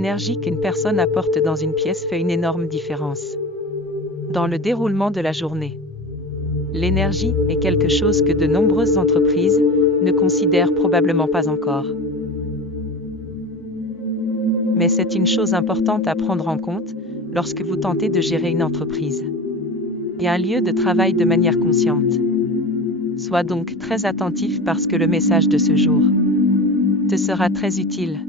L'énergie qu'une personne apporte dans une pièce fait une énorme différence dans le déroulement de la journée. L'énergie est quelque chose que de nombreuses entreprises ne considèrent probablement pas encore. Mais c'est une chose importante à prendre en compte lorsque vous tentez de gérer une entreprise et un lieu de travail de manière consciente. Sois donc très attentif parce que le message de ce jour te sera très utile.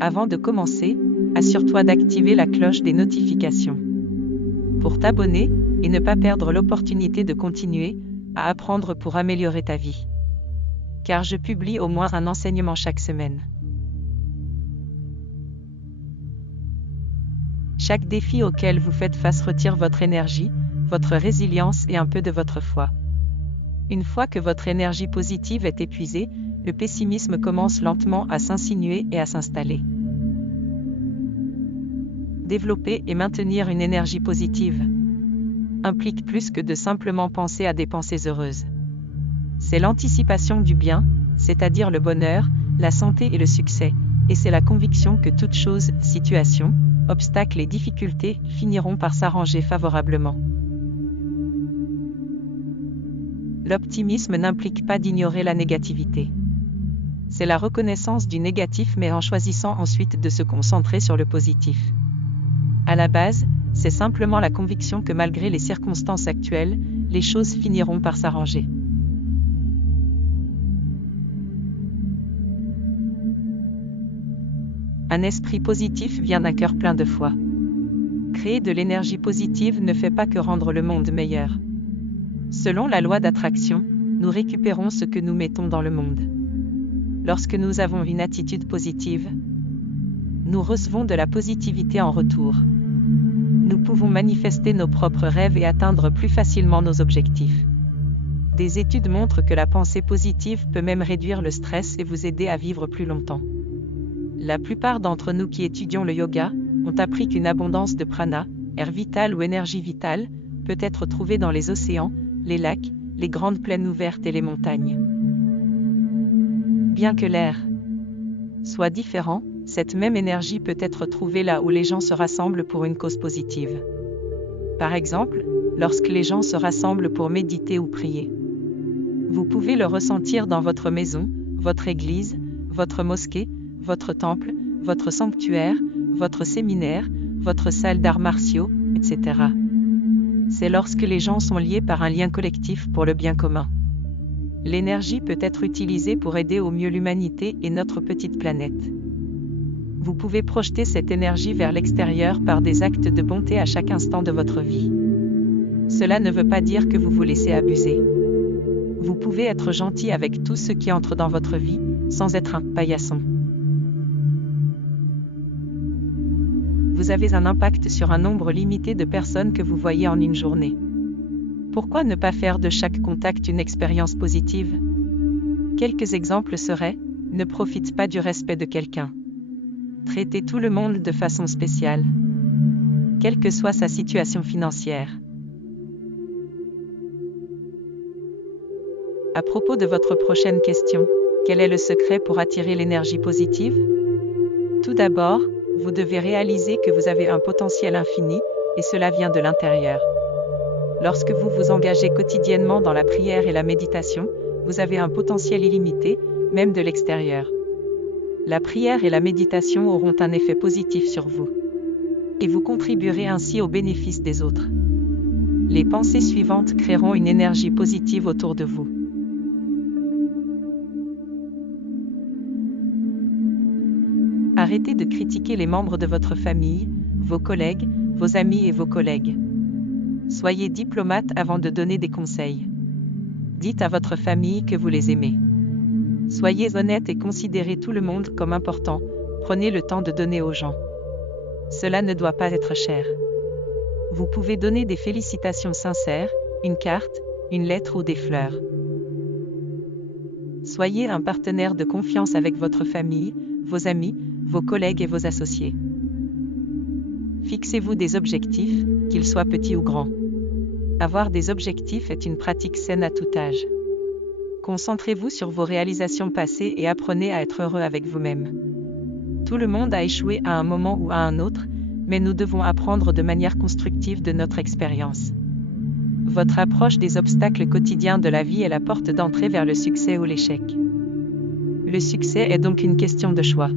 Avant de commencer, assure-toi d'activer la cloche des notifications pour t'abonner et ne pas perdre l'opportunité de continuer à apprendre pour améliorer ta vie. Car je publie au moins un enseignement chaque semaine. Chaque défi auquel vous faites face retire votre énergie, votre résilience et un peu de votre foi. Une fois que votre énergie positive est épuisée, le pessimisme commence lentement à s'insinuer et à s'installer. Développer et maintenir une énergie positive implique plus que de simplement penser à des pensées heureuses. C'est l'anticipation du bien, c'est-à-dire le bonheur, la santé et le succès, et c'est la conviction que toute chose, situation, obstacles et difficultés finiront par s'arranger favorablement. L'optimisme n'implique pas d'ignorer la négativité. C'est la reconnaissance du négatif mais en choisissant ensuite de se concentrer sur le positif. À la base, c'est simplement la conviction que malgré les circonstances actuelles, les choses finiront par s'arranger. Un esprit positif vient d'un cœur plein de foi. Créer de l'énergie positive ne fait pas que rendre le monde meilleur. Selon la loi d'attraction, nous récupérons ce que nous mettons dans le monde. Lorsque nous avons une attitude positive, nous recevons de la positivité en retour. Nous pouvons manifester nos propres rêves et atteindre plus facilement nos objectifs. Des études montrent que la pensée positive peut même réduire le stress et vous aider à vivre plus longtemps. La plupart d'entre nous qui étudions le yoga ont appris qu'une abondance de prana, air vital ou énergie vitale, peut être trouvée dans les océans, les lacs, les grandes plaines ouvertes et les montagnes. Bien que l'air soit différent, cette même énergie peut être trouvée là où les gens se rassemblent pour une cause positive. Par exemple, lorsque les gens se rassemblent pour méditer ou prier. Vous pouvez le ressentir dans votre maison, votre église, votre mosquée, votre temple, votre sanctuaire, votre séminaire, votre salle d'arts martiaux, etc. C'est lorsque les gens sont liés par un lien collectif pour le bien commun. L'énergie peut être utilisée pour aider au mieux l'humanité et notre petite planète. Vous pouvez projeter cette énergie vers l'extérieur par des actes de bonté à chaque instant de votre vie. Cela ne veut pas dire que vous vous laissez abuser. Vous pouvez être gentil avec tout ce qui entre dans votre vie, sans être un paillasson. Vous avez un impact sur un nombre limité de personnes que vous voyez en une journée. Pourquoi ne pas faire de chaque contact une expérience positive? Quelques exemples seraient: ne profite pas du respect de quelqu'un. Traitez tout le monde de façon spéciale, quelle que soit sa situation financière. À propos de votre prochaine question, quel est le secret pour attirer l'énergie positive? Tout d'abord, vous devez réaliser que vous avez un potentiel infini, et cela vient de l'intérieur. Lorsque vous vous engagez quotidiennement dans la prière et la méditation, vous avez un potentiel illimité, même de l'extérieur. La prière et la méditation auront un effet positif sur vous. Et vous contribuerez ainsi au bénéfice des autres. Les pensées suivantes créeront une énergie positive autour de vous. Arrêtez de critiquer les membres de votre famille, vos collègues, vos amis et vos collègues. Soyez diplomate avant de donner des conseils. Dites à votre famille que vous les aimez. Soyez honnête et considérez tout le monde comme important, prenez le temps de donner aux gens. Cela ne doit pas être cher. Vous pouvez donner des félicitations sincères, une carte, une lettre ou des fleurs. Soyez un partenaire de confiance avec votre famille, vos amis, vos collègues et vos associés. Fixez-vous des objectifs, qu'ils soient petits ou grands. Avoir des objectifs est une pratique saine à tout âge. Concentrez-vous sur vos réalisations passées et apprenez à être heureux avec vous-même. Tout le monde a échoué à un moment ou à un autre, mais nous devons apprendre de manière constructive de notre expérience. Votre approche des obstacles quotidiens de la vie est la porte d'entrée vers le succès ou l'échec. Le succès est donc une question de choix.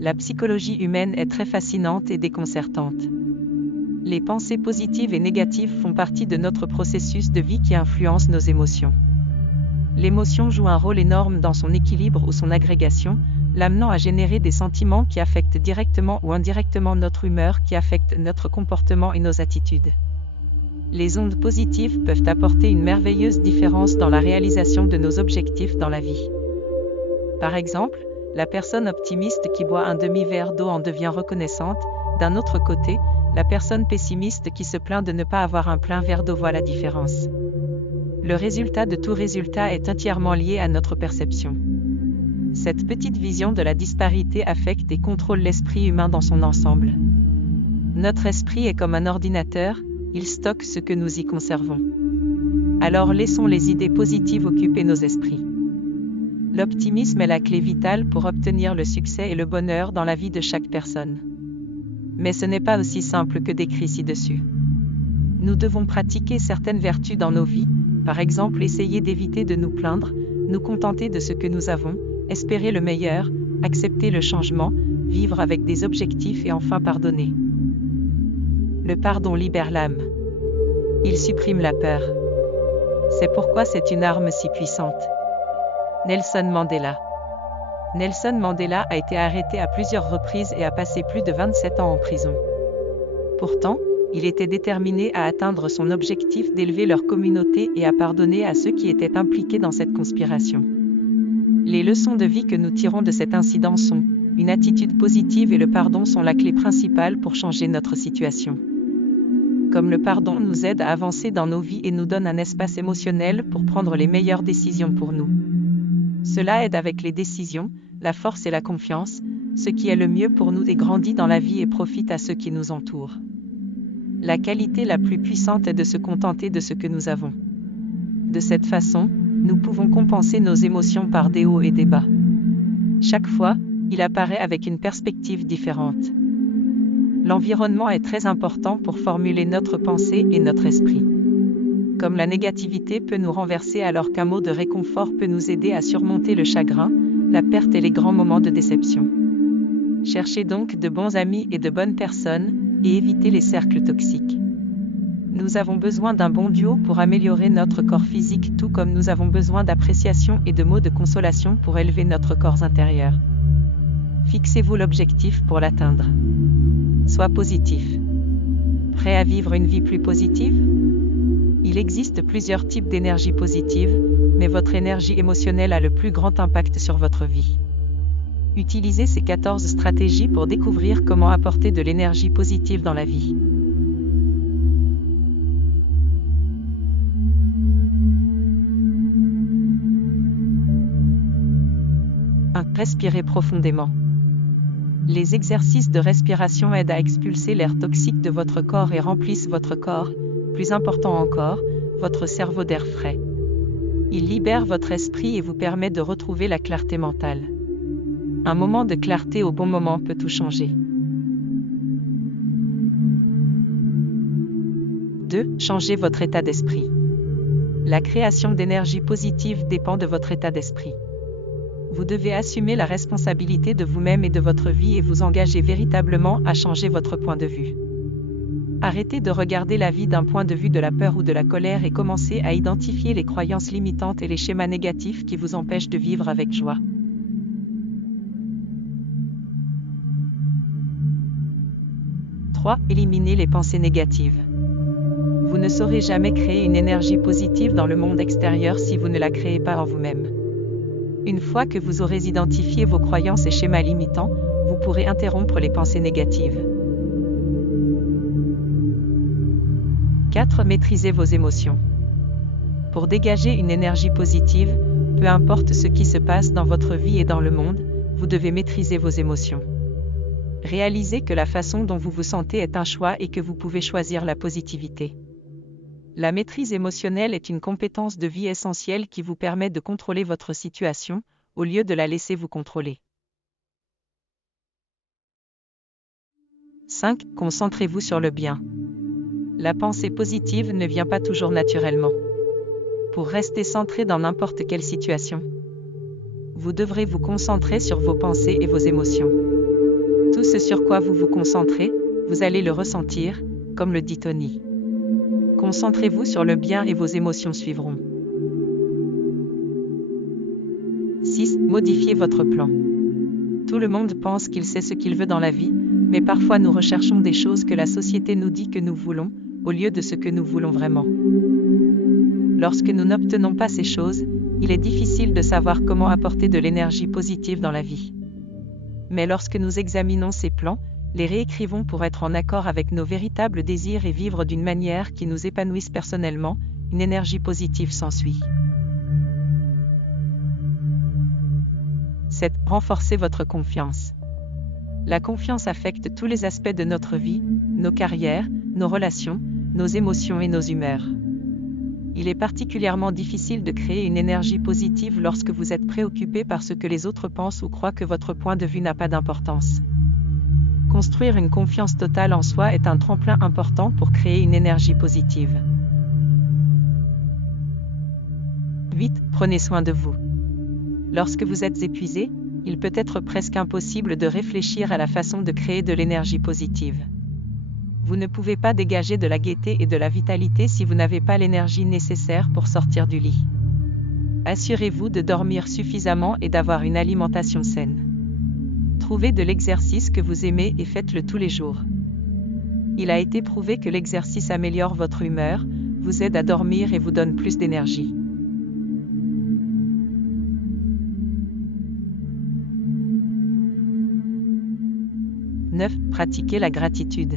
La psychologie humaine est très fascinante et déconcertante. Les pensées positives et négatives font partie de notre processus de vie qui influence nos émotions. L'émotion joue un rôle énorme dans son équilibre ou son agrégation, l'amenant à générer des sentiments qui affectent directement ou indirectement notre humeur, qui affectent notre comportement et nos attitudes. Les ondes positives peuvent apporter une merveilleuse différence dans la réalisation de nos objectifs dans la vie. Par exemple, la personne optimiste qui boit un demi-verre d'eau en devient reconnaissante. D'un autre côté, la personne pessimiste qui se plaint de ne pas avoir un plein verre d'eau voit la différence. Le résultat de tout résultat est entièrement lié à notre perception. Cette petite vision de la disparité affecte et contrôle l'esprit humain dans son ensemble. Notre esprit est comme un ordinateur, il stocke ce que nous y conservons. Alors laissons les idées positives occuper nos esprits. L'optimisme est la clé vitale pour obtenir le succès et le bonheur dans la vie de chaque personne. Mais ce n'est pas aussi simple que décrit ci-dessus. Nous devons pratiquer certaines vertus dans nos vies, par exemple essayer d'éviter de nous plaindre, nous contenter de ce que nous avons, espérer le meilleur, accepter le changement, vivre avec des objectifs et enfin pardonner. Le pardon libère l'âme. Il supprime la peur. C'est pourquoi c'est une arme si puissante. Nelson Mandela. Nelson Mandela a été arrêté à plusieurs reprises et a passé plus de 27 ans en prison. Pourtant, il était déterminé à atteindre son objectif d'élever leur communauté et à pardonner à ceux qui étaient impliqués dans cette conspiration. Les leçons de vie que nous tirons de cet incident sont: une attitude positive et le pardon sont la clé principale pour changer notre situation. Comme le pardon nous aide à avancer dans nos vies et nous donne un espace émotionnel pour prendre les meilleures décisions pour nous. Cela aide avec les décisions, la force et la confiance, ce qui est le mieux pour nous et grandit dans la vie et profite à ceux qui nous entourent. La qualité la plus puissante est de se contenter de ce que nous avons. De cette façon, nous pouvons compenser nos émotions par des hauts et des bas. Chaque fois, il apparaît avec une perspective différente. L'environnement est très important pour formuler notre pensée et notre esprit. Comme la négativité peut nous renverser alors qu'un mot de réconfort peut nous aider à surmonter le chagrin, la perte et les grands moments de déception. Cherchez donc de bons amis et de bonnes personnes, et évitez les cercles toxiques. Nous avons besoin d'un bon duo pour améliorer notre corps physique, tout comme nous avons besoin d'appréciation et de mots de consolation pour élever notre corps intérieur. Fixez-vous l'objectif pour l'atteindre. Sois positif. Prêt à vivre une vie plus positive ? Il existe plusieurs types d'énergie positive, mais votre énergie émotionnelle a le plus grand impact sur votre vie. Utilisez ces 14 stratégies pour découvrir comment apporter de l'énergie positive dans la vie. 1. Respirez profondément. Les exercices de respiration aident à expulser l'air toxique de votre corps et remplissent votre corps, plus important encore, votre cerveau d'air frais. Il libère votre esprit et vous permet de retrouver la clarté mentale. Un moment de clarté au bon moment peut tout changer. 2. Changez votre état d'esprit. La création d'énergie positive dépend de votre état d'esprit. Vous devez assumer la responsabilité de vous-même et de votre vie et vous engager véritablement à changer votre point de vue. Arrêtez de regarder la vie d'un point de vue de la peur ou de la colère et commencez à identifier les croyances limitantes et les schémas négatifs qui vous empêchent de vivre avec joie. 3. Éliminez les pensées négatives. Vous ne saurez jamais créer une énergie positive dans le monde extérieur si vous ne la créez pas en vous-même. Une fois que vous aurez identifié vos croyances et schémas limitants, vous pourrez interrompre les pensées négatives. 4. Maîtrisez vos émotions. Pour dégager une énergie positive, peu importe ce qui se passe dans votre vie et dans le monde, vous devez maîtriser vos émotions. Réalisez que la façon dont vous vous sentez est un choix et que vous pouvez choisir la positivité. La maîtrise émotionnelle est une compétence de vie essentielle qui vous permet de contrôler votre situation, au lieu de la laisser vous contrôler. 5. Concentrez-vous sur le bien. La pensée positive ne vient pas toujours naturellement. Pour rester centré dans n'importe quelle situation, vous devrez vous concentrer sur vos pensées et vos émotions. Tout ce sur quoi vous vous concentrez, vous allez le ressentir, comme le dit Tony. Concentrez-vous sur le bien et vos émotions suivront. 6. Modifiez votre plan. Tout le monde pense qu'il sait ce qu'il veut dans la vie, mais parfois nous recherchons des choses que la société nous dit que nous voulons, au lieu de ce que nous voulons vraiment. Lorsque nous n'obtenons pas ces choses, il est difficile de savoir comment apporter de l'énergie positive dans la vie. Mais lorsque nous examinons ces plans, les réécrivons pour être en accord avec nos véritables désirs et vivre d'une manière qui nous épanouisse personnellement, une énergie positive s'ensuit. 7. Renforcez votre confiance. La confiance affecte tous les aspects de notre vie, nos carrières, nos relations, nos émotions et nos humeurs. Il est particulièrement difficile de créer une énergie positive lorsque vous êtes préoccupé par ce que les autres pensent ou croient que votre point de vue n'a pas d'importance. Construire une confiance totale en soi est un tremplin important pour créer une énergie positive. 8. Prenez soin de vous. Lorsque vous êtes épuisé, il peut être presque impossible de réfléchir à la façon de créer de l'énergie positive. Vous ne pouvez pas dégager de la gaieté et de la vitalité si vous n'avez pas l'énergie nécessaire pour sortir du lit. Assurez-vous de dormir suffisamment et d'avoir une alimentation saine. Trouvez de l'exercice que vous aimez et faites-le tous les jours. Il a été prouvé que l'exercice améliore votre humeur, vous aide à dormir et vous donne plus d'énergie. 9. Pratiquez la gratitude.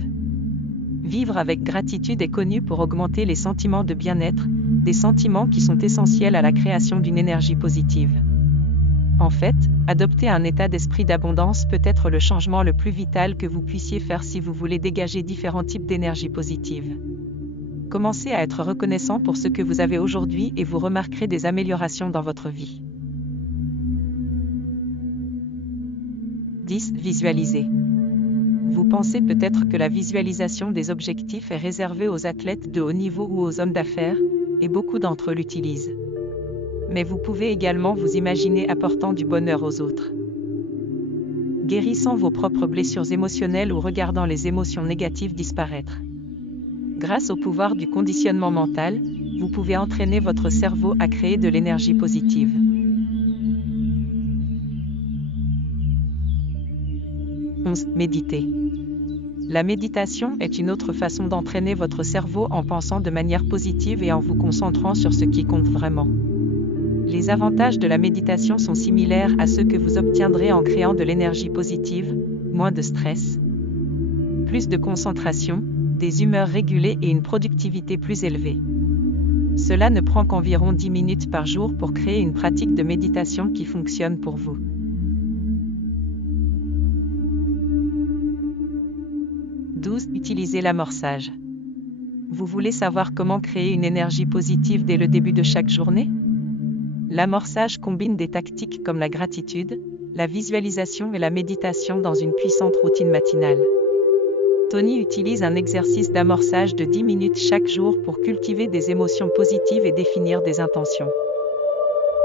Vivre avec gratitude est connu pour augmenter les sentiments de bien-être, des sentiments qui sont essentiels à la création d'une énergie positive. En fait, adopter un état d'esprit d'abondance peut être le changement le plus vital que vous puissiez faire si vous voulez dégager différents types d'énergie positive. Commencez à être reconnaissant pour ce que vous avez aujourd'hui et vous remarquerez des améliorations dans votre vie. 10. Visualisez. Vous pensez peut-être que la visualisation des objectifs est réservée aux athlètes de haut niveau ou aux hommes d'affaires, et beaucoup d'entre eux l'utilisent. Mais vous pouvez également vous imaginer apportant du bonheur aux autres. Guérissant vos propres blessures émotionnelles ou regardant les émotions négatives disparaître. Grâce au pouvoir du conditionnement mental, vous pouvez entraîner votre cerveau à créer de l'énergie positive. 11. Méditez. La méditation est une autre façon d'entraîner votre cerveau en pensant de manière positive et en vous concentrant sur ce qui compte vraiment. Les avantages de la méditation sont similaires à ceux que vous obtiendrez en créant de l'énergie positive, moins de stress, plus de concentration, des humeurs régulées et une productivité plus élevée. Cela ne prend qu'environ 10 minutes par jour pour créer une pratique de méditation qui fonctionne pour vous. 12. Utilisez l'amorçage. Vous voulez savoir comment créer une énergie positive dès le début de chaque journée ? L'amorçage combine des tactiques comme la gratitude, la visualisation et la méditation dans une puissante routine matinale. Tony utilise un exercice d'amorçage de 10 minutes chaque jour pour cultiver des émotions positives et définir des intentions.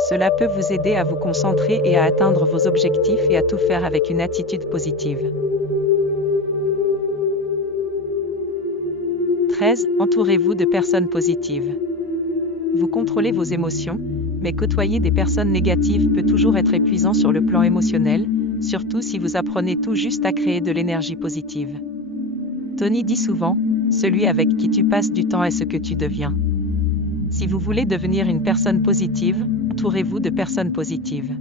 Cela peut vous aider à vous concentrer et à atteindre vos objectifs et à tout faire avec une attitude positive. 13. Entourez-vous de personnes positives. Vous contrôlez vos émotions, mais côtoyer des personnes négatives peut toujours être épuisant sur le plan émotionnel, surtout si vous apprenez tout juste à créer de l'énergie positive. Tony dit souvent, « Celui avec qui tu passes du temps est ce que tu deviens ». Si vous voulez devenir une personne positive, entourez-vous de personnes positives.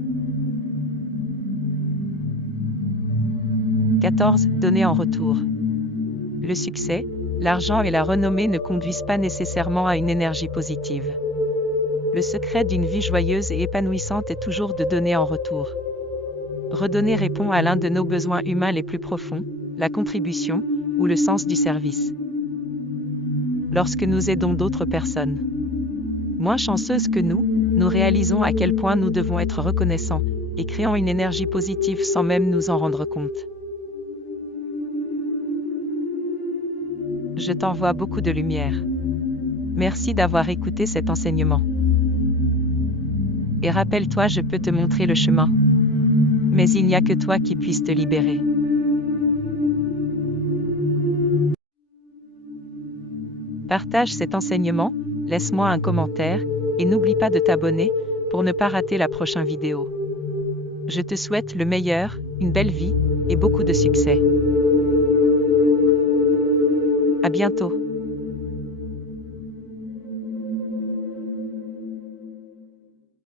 14. Donnez en retour. Le succès, l'argent et la renommée ne conduisent pas nécessairement à une énergie positive. Le secret d'une vie joyeuse et épanouissante est toujours de donner en retour. Redonner répond à l'un de nos besoins humains les plus profonds, la contribution, ou le sens du service. lorsque nous aidons d'autres personnes. Moins chanceuses que nous réalisons à quel point nous devons être reconnaissants, et créons une énergie positive sans même nous en rendre compte. Je t'envoie beaucoup de lumière. Merci d'avoir écouté cet enseignement. Et rappelle-toi, je peux te montrer le chemin. Mais il n'y a que toi qui puisse te libérer. Partage cet enseignement, laisse-moi un commentaire, et n'oublie pas de t'abonner, pour ne pas rater la prochaine vidéo. Je te souhaite le meilleur, une belle vie, et beaucoup de succès. À bientôt.